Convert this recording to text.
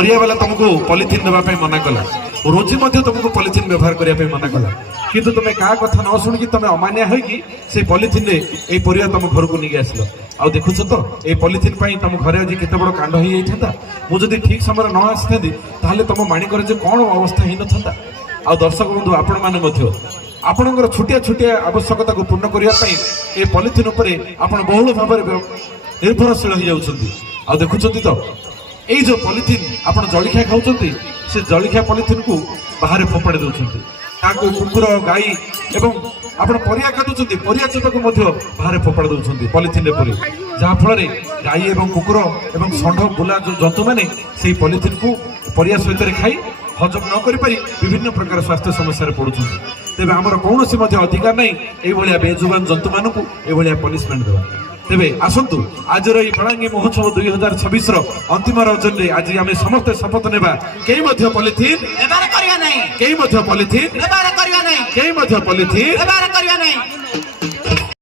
परिया वाला तुमको पॉलिथिन देवा मना कला रोजी तुमको पॉलिथिन व्यवहार करने मना कला किंतु तुम क्या कथा न शुणिकी तुम अमानिया होगी पॉलिथिन रे ए परिया तुम घर को नहीं आसल आ देखुच तो ये पॉलिथिन तुम घर आज केते बड़ कांड हो जाता मुझे ठीक समय न आसी ताहले तुम माणिकर जे कौन अवस्था ही नथा आ दर्शक बंधु आपण मैंने आपणकर छोटिया छोटिया आवश्यकता को पूर्ण करने ये पॉलिथिन उपरे आपण बहुल भाव निर्भरशील हो जाउछंती आ देखुछंती तो ये जो पॉलिथिन आपण जलिखिया खाउछंती से जलिखिया पॉलिथिन को बाहर फोपाड़ी दउछंती ताको कुकुर गाई एवं आपण परिया काटुछंती परिया चोपा को मध्य बाहर फोपाड़ी दउछंती पॉलिथिन रे परी जहा फल गाई एवं कुकुर एवं षंढ बुला जो जंतु माने सेही पॉलिथिन को परिया सहित खाई हजम न करि पारि विभिन्न प्रकार स्वास्थ्य समस्या पड़ुछंती तेबे हमर कौनसी मध्य अधिकार नहीं ए भलिया बेजुबान जंतु मानकु ए भलिया पनिशमेंट देबा तेबे आसंतु आज रही फलांगी महोत्सव 2026 अंतिम रजन रे आज आमे समस्त शपथ नेबा केही मध्य पॉलिथिन व्यवहार करिया नहीं केही मध्य पॉलिथिन व्यवहार करिया नहीं केही मध्य पॉलिथिन व्यवहार करिया नहीं।